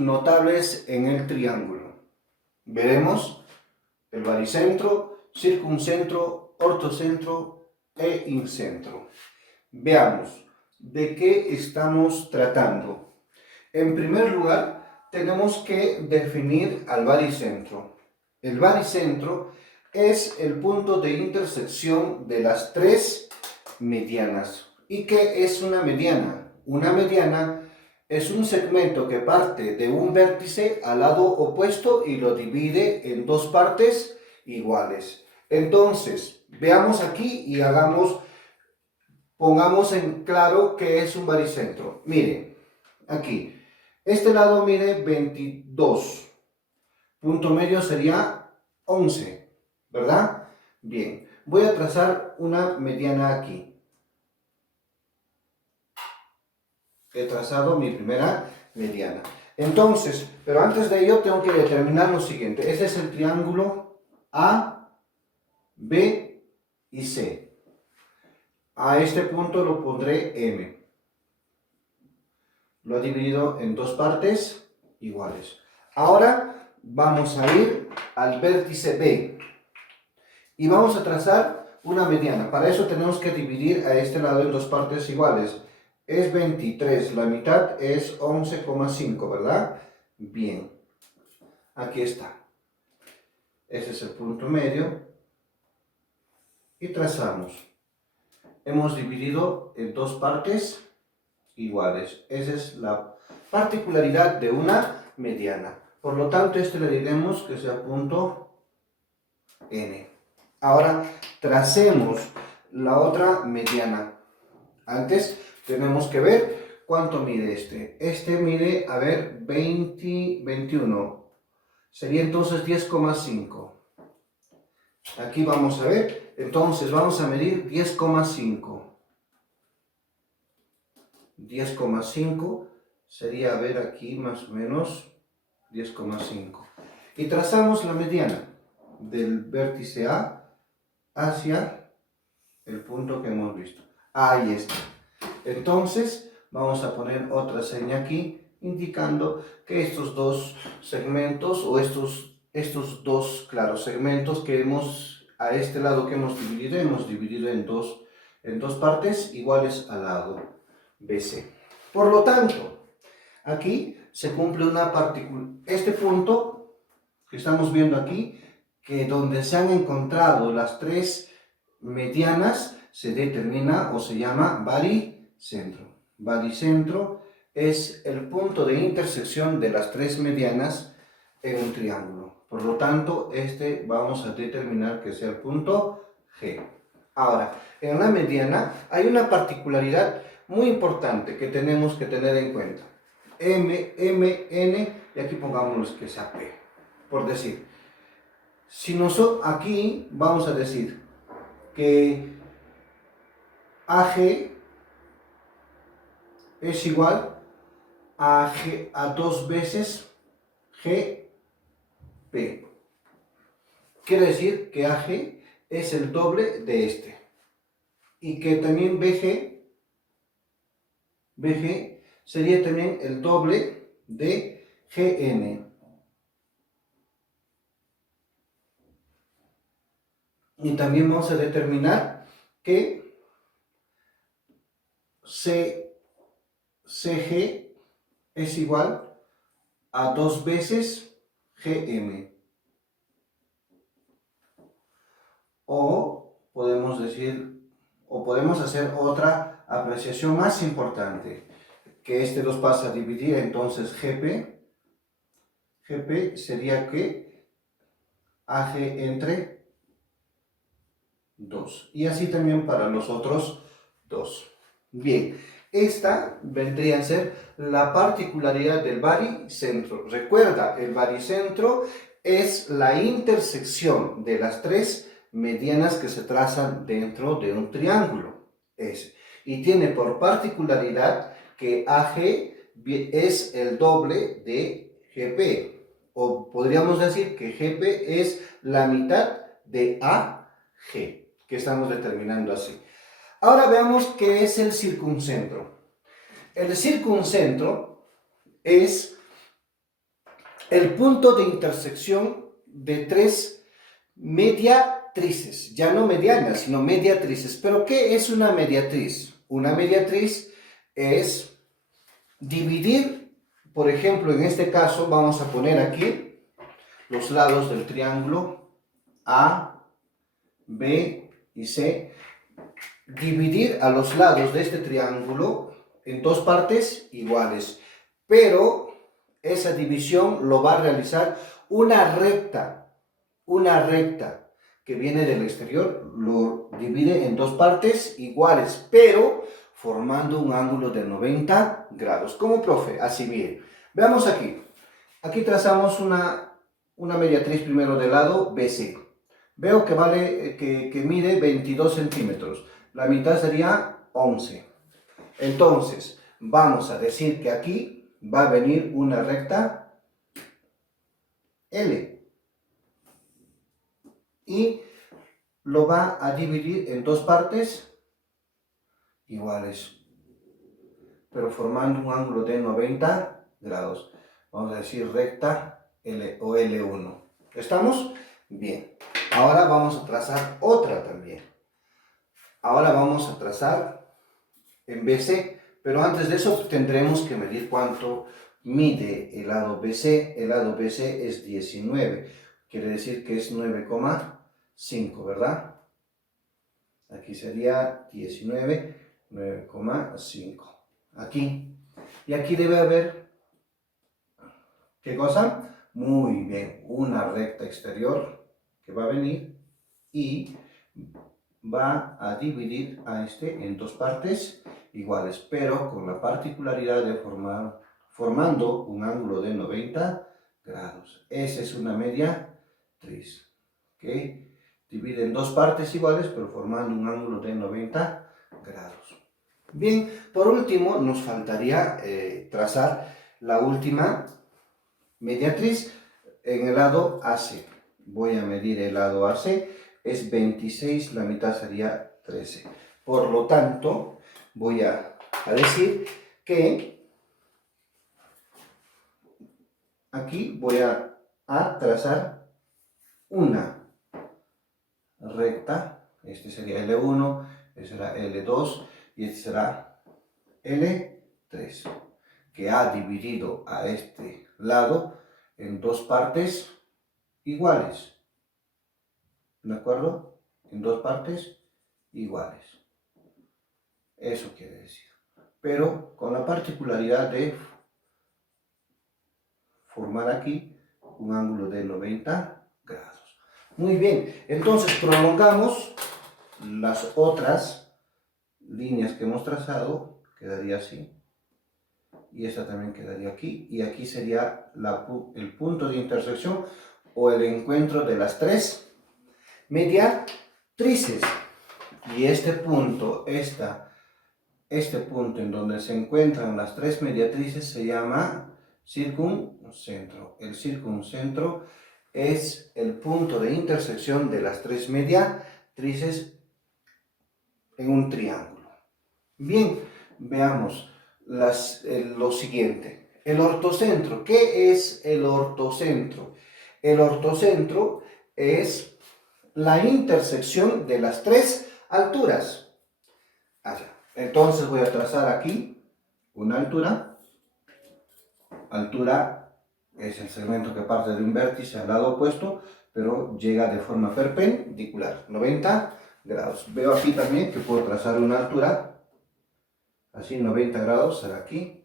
notables en el triángulo. Veremos el baricentro, circuncentro, ortocentro e incentro. Veamos de qué estamos tratando. En primer lugar, tenemos que definir al baricentro. El baricentro es el punto de intersección de las tres medianas. ¿Y qué es una mediana? Una mediana es un segmento que parte de un vértice al lado opuesto y lo divide en dos partes iguales. Entonces, veamos aquí y pongamos en claro qué es un baricentro. Miren, aquí, este lado mide 22, punto medio sería 11, ¿verdad? Bien, voy a trazar una mediana aquí. He trazado mi primera mediana. Entonces, pero antes de ello tengo que determinar lo siguiente. Ese es el triángulo A, B y C. A este punto lo pondré M. Lo he dividido en dos partes iguales. Ahora vamos a ir al vértice B y vamos a trazar una mediana. Para eso tenemos que dividir a este lado en dos partes iguales. Es 23, la mitad es 11,5, ¿verdad? Bien, aquí está. Ese es el punto medio. Y trazamos. Hemos dividido en dos partes iguales. Esa es la particularidad de una mediana. Por lo tanto, este le diremos que sea punto N. Ahora, tracemos la otra mediana. Antes tenemos que ver cuánto mide este. Este mide, a ver, 21. Sería entonces 10,5. Aquí vamos a ver. Entonces vamos a medir 10,5. 10,5 sería, a ver, aquí más o menos 10,5. Y trazamos la mediana del vértice A hacia el punto que hemos visto. Ahí está. Entonces vamos a poner otra seña aquí indicando que estos dos segmentos o estos dos, claro, segmentos que a este lado que hemos dividido en dos partes iguales al lado BC. Por lo tanto, aquí se cumple una este punto que estamos viendo aquí, que donde se han encontrado las tres medianas, se determina o se llama baricentro. Baricentro es el punto de intersección de las tres medianas en un triángulo. Por lo tanto, este vamos a determinar que sea el punto G. Ahora, en la mediana hay una particularidad muy importante que tenemos que tener en cuenta. M, N, y aquí pongámonos que sea P. Por decir, si nosotros aquí vamos a decir que AG es igual a 2 veces GP. Quiere decir que AG es el doble de este. Y que también BG sería también el doble de GN. Y también vamos a determinar que CG es igual a 2 veces GM. O podemos decir, o podemos hacer otra apreciación más importante, que este los pasa a dividir, entonces GP sería que AG entre 2. Y así también para los otros dos. Bien, esta vendría a ser la particularidad del baricentro. Recuerda, el baricentro es la intersección de las tres medianas que se trazan dentro de un triángulo. Y tiene por particularidad que AG es el doble de GP. O podríamos decir que GP es la mitad de AG, que estamos determinando así. Ahora veamos qué es el circuncentro. El circuncentro es el punto de intersección de tres mediatrices, ya no medianas, sino mediatrices. ¿Pero qué es una mediatriz? Una mediatriz es dividir, por ejemplo, en este caso vamos a poner aquí los lados del triángulo A, B y C, dividir a los lados de este triángulo en dos partes iguales, pero esa división lo va a realizar una recta que viene del exterior, lo divide en dos partes iguales, pero formando un ángulo de 90 grados. ¿Cómo, profe? Así bien. Veamos aquí. Aquí trazamos una mediatriz primero del lado BC. Veo que que mide 22 centímetros. La mitad sería 11. Entonces, vamos a decir que aquí va a venir una recta L. Y lo va a dividir en dos partes iguales, pero formando un ángulo de 90 grados. Vamos a decir recta L o L1. ¿Estamos? Bien. Ahora vamos a trazar otra también. Ahora vamos a trazar en BC, pero antes de eso tendremos que medir cuánto mide el lado BC. El lado BC es 19, quiere decir que es 9,5, ¿verdad? Aquí sería 19, 9,5. Aquí. Y aquí debe haber, ¿qué cosa? Muy bien, una recta exterior que va a venir y va a dividir a este en dos partes iguales, pero con la particularidad de formando un ángulo de 90 grados. Esa es una mediatriz. ¿Ok? Divide en dos partes iguales, pero formando un ángulo de 90 grados. Bien, por último, nos faltaría trazar la última mediatriz en el lado AC. Voy a medir el lado AC, es 26, la mitad sería 13. Por lo tanto, voy a decir que aquí voy a trazar una recta. Este sería L1, este será L2 y este será L3, que ha dividido a este lado en dos partes iguales. ¿De acuerdo? En dos partes iguales. Eso quiere decir. Pero con la particularidad de formar aquí un ángulo de 90 grados. Muy bien, entonces prolongamos las otras líneas que hemos trazado, quedaría así. Y esta también quedaría aquí. Y aquí sería el punto de intersección o el encuentro de las tres mediatrices. Y este punto, este punto en donde se encuentran las tres mediatrices se llama circuncentro. El circuncentro es el punto de intersección de las tres mediatrices en un triángulo. Bien, veamos lo siguiente. El ortocentro. ¿Qué es el ortocentro? El ortocentro es la intersección de las tres alturas. Allá. Entonces voy a trazar aquí una altura. Altura es el segmento que parte de un vértice al lado opuesto, pero llega de forma perpendicular, 90 grados. Veo aquí también que puedo trazar una altura, así 90 grados será aquí.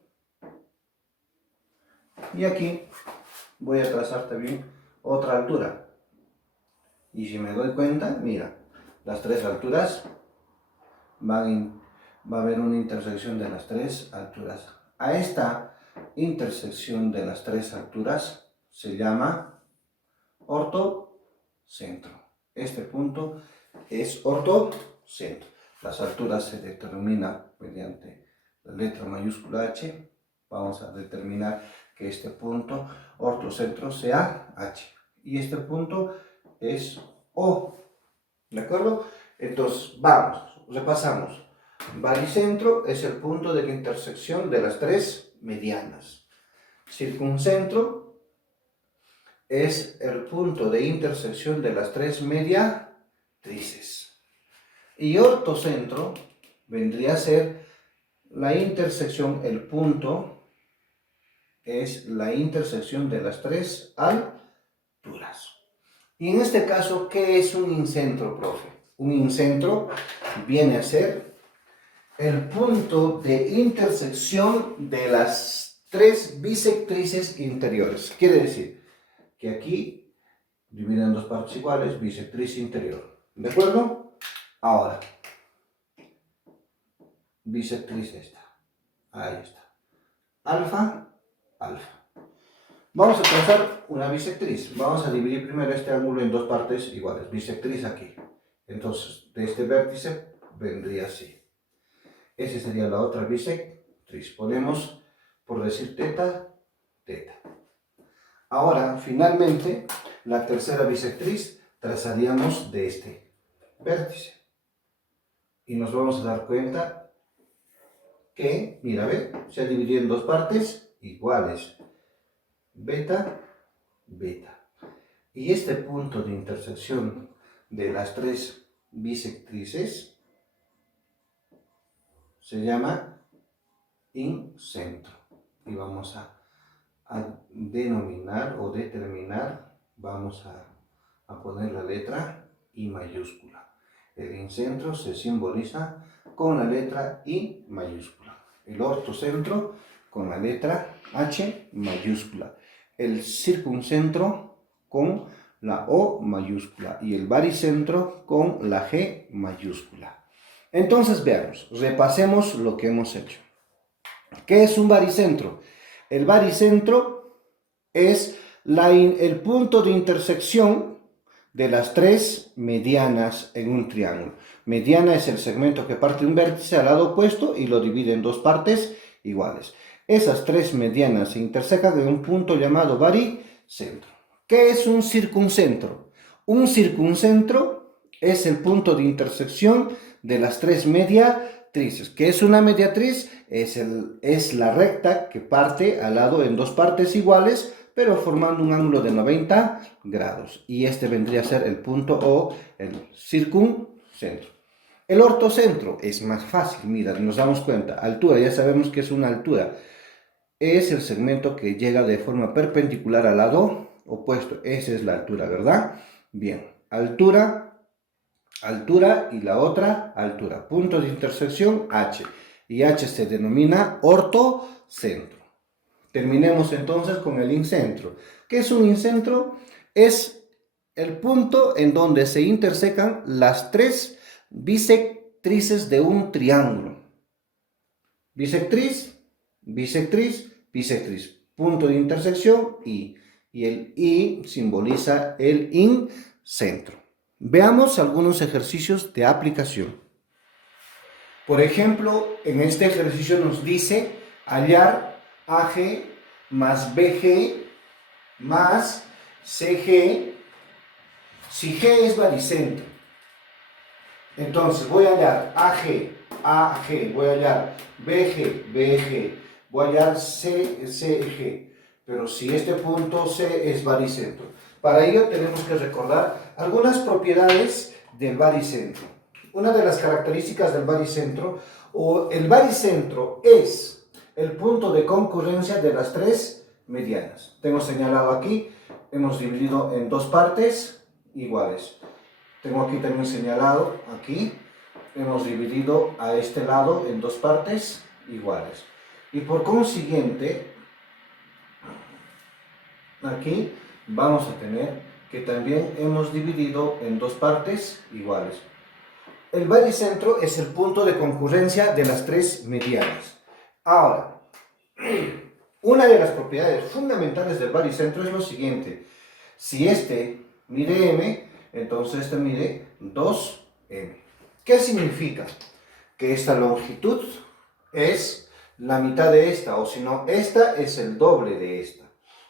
Y aquí voy a trazar también otra altura. Y si me doy cuenta, mira, las tres alturas va a haber una intersección de las tres alturas. A esta intersección de las tres alturas se llama ortocentro. Este punto es ortocentro. Las alturas se determinan mediante la letra mayúscula H. Vamos a determinar que este punto ortocentro sea H. Y este punto es O. ¿De acuerdo? Entonces, vamos, repasamos. Baricentro es el punto de intersección de las tres medianas. Circuncentro es el punto de intersección de las tres mediatrices. Y ortocentro vendría a ser la intersección, el punto es la intersección de las tres alturas. Y en este caso, ¿qué es un incentro, profe? Un incentro viene a ser el punto de intersección de las tres bisectrices interiores. Quiere decir que aquí dividen en dos partes iguales, bisectriz interior. ¿De acuerdo? Ahora, bisectriz esta. Ahí está. Alfa, alfa. Vamos a trazar una bisectriz. Vamos a dividir primero este ángulo en dos partes iguales. Bisectriz aquí. Entonces, de este vértice vendría así. Esa sería la otra bisectriz. Ponemos, por decir teta, teta. Ahora, finalmente, la tercera bisectriz trazaríamos de este vértice. Y nos vamos a dar cuenta que, mira, ve, se ha dividido en dos partes iguales. Beta, beta. Y este punto de intersección de las tres bisectrices se llama incentro. Y vamos a denominar o determinar, vamos a poner la letra I mayúscula. El incentro se simboliza con la letra I mayúscula. El ortocentro con la letra H mayúscula. El circuncentro con la O mayúscula y el baricentro con la G mayúscula. Entonces veamos, repasemos lo que hemos hecho. ¿Qué es un baricentro? El baricentro es el punto de intersección de las tres medianas en un triángulo. Mediana es el segmento que parte de un vértice al lado opuesto y lo divide en dos partes iguales. Esas tres medianas se intersecan en un punto llamado baricentro. ¿Qué es un circuncentro? Un circuncentro es el punto de intersección de las tres mediatrices. ¿Qué es una mediatriz? Es la recta que parte al lado en dos partes iguales, pero formando un ángulo de 90 grados. Y este vendría a ser el punto o el circuncentro. El ortocentro es más fácil, mira, nos damos cuenta. Altura, ya sabemos que es una altura. Es el segmento que llega de forma perpendicular al lado opuesto. Esa es la altura, ¿verdad? Bien, altura, altura y la otra altura. Punto de intersección H. Y H se denomina ortocentro. Terminemos entonces con el incentro. ¿Qué es un incentro? Es el punto en donde se intersecan las tres bisectrices de un triángulo. Bisectriz, bisectriz, bisectriz. Punto de intersección I. Y el I simboliza el incentro. Veamos algunos ejercicios de aplicación. Por ejemplo, en este ejercicio nos dice hallar AG más BG más CG si G es baricentro. Entonces voy a hallar AG, voy a hallar BG, voy a hallar CG. Pero si este punto C es baricentro. Para ello tenemos que recordar algunas propiedades del baricentro. Una de las características del baricentro, o el baricentro es el punto de concurrencia de las tres medianas. Tengo señalado aquí, hemos dividido en dos partes iguales. Tengo aquí también señalado, aquí, hemos dividido a este lado en dos partes iguales. Y por consiguiente, aquí vamos a tener que también hemos dividido en dos partes iguales. El baricentro es el punto de concurrencia de las tres medianas. Ahora, una de las propiedades fundamentales del baricentro es lo siguiente. Si este mide m, entonces este mide 2m. ¿Qué significa? Que esta longitud es la mitad de esta, o si no, esta es el doble de esta.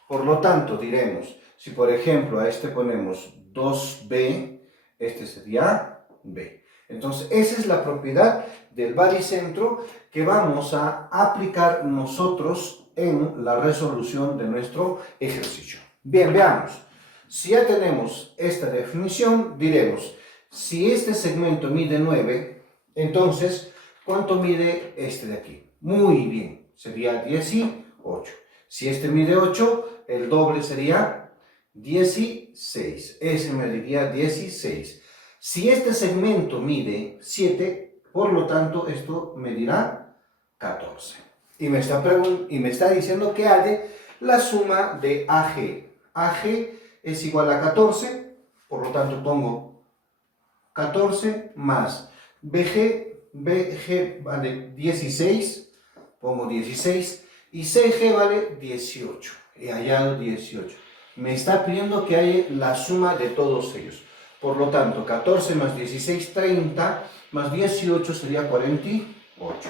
Por lo tanto, diremos, si por ejemplo a este ponemos 2b, este sería b. Entonces, esa es la propiedad del baricentro que vamos a aplicar nosotros en la resolución de nuestro ejercicio. Bien, veamos. Si ya tenemos esta definición, diremos, si este segmento mide 9, entonces, ¿cuánto mide este de aquí? Muy bien, sería 18. Si este mide 8, el doble sería 16. Ese mediría 16. Si este segmento mide 7, por lo tanto, esto medirá 14. Y me está diciendo que halle la suma de AG. AG es igual a 14, por lo tanto pongo 14 más BG vale 16, pongo 16, y CG vale 18, he hallado 18. Me está pidiendo que haya la suma de todos ellos. Por lo tanto, 14 más 16, 30, más 18 sería 48.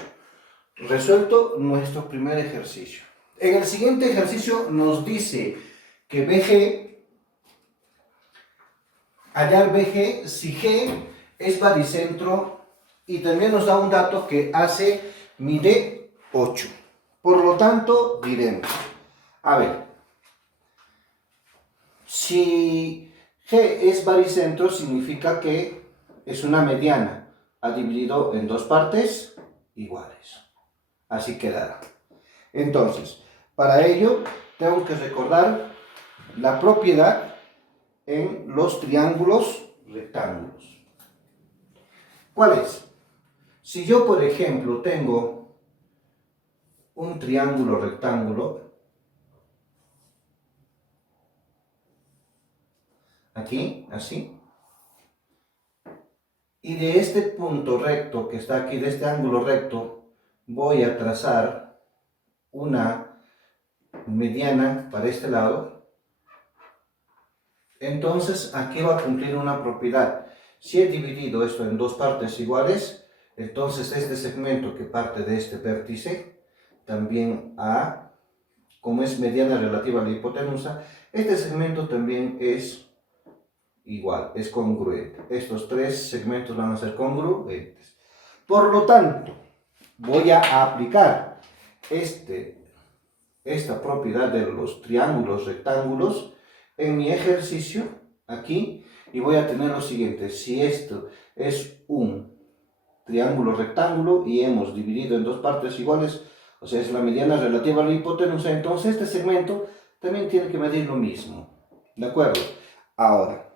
Resuelto nuestro primer ejercicio. En el siguiente ejercicio nos dice que hallar BG si G es baricentro, y también nos da un dato que AC mide 8. Por lo tanto, diremos, a ver, si G es baricentro significa que es una mediana, ha dividido en dos partes iguales. Así quedará. Entonces, para ello tengo que recordar la propiedad en los triángulos rectángulos. ¿Cuál es? Si yo, por ejemplo, tengo un triángulo rectángulo, aquí, así, y de este punto recto que está aquí, de este ángulo recto, voy a trazar una mediana para este lado, entonces aquí va a cumplir una propiedad. Si he dividido esto en dos partes iguales, entonces este segmento que parte de este vértice, también como es mediana relativa a la hipotenusa, este segmento también es igual, es congruente. Estos tres segmentos van a ser congruentes. Por lo tanto, voy a aplicar esta propiedad de los triángulos rectángulos en mi ejercicio aquí, y voy a tener lo siguiente. Si esto es un triángulo rectángulo y hemos dividido en dos partes iguales, o sea, es la mediana relativa a la hipotenusa, entonces este segmento también tiene que medir lo mismo. ¿De acuerdo? Ahora,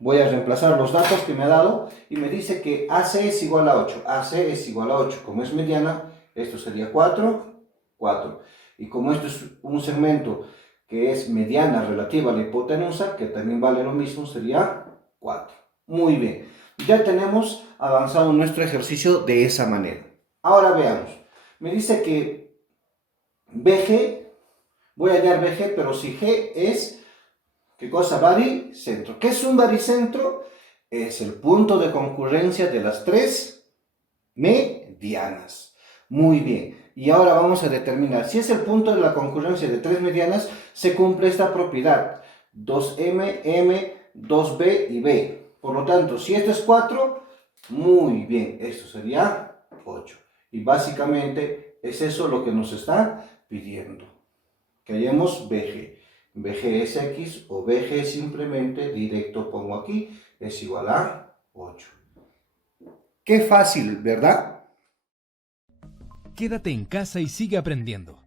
voy a reemplazar los datos que me ha dado y me dice que AC es igual a 8. AC es igual a 8. Como es mediana, esto sería 4, 4. Y como esto es un segmento que es mediana relativa a la hipotenusa, que también vale lo mismo, sería 4. Muy bien. Ya tenemos avanzado nuestro ejercicio de esa manera. Ahora veamos. Me dice que BG, voy a hallar BG, pero si G es, ¿qué cosa? Baricentro. ¿Qué es un baricentro? Es el punto de concurrencia de las tres medianas. Muy bien. Y ahora vamos a determinar, si es el punto de la concurrencia de tres medianas, se cumple esta propiedad. 2M, M, 2B y B. Por lo tanto, si esto es 4, muy bien, esto sería 8. Y básicamente es eso lo que nos está pidiendo. Que hallemos BG. BG es X o BG simplemente, directo pongo aquí, es igual a 8. Qué fácil, ¿verdad? Quédate en casa y sigue aprendiendo.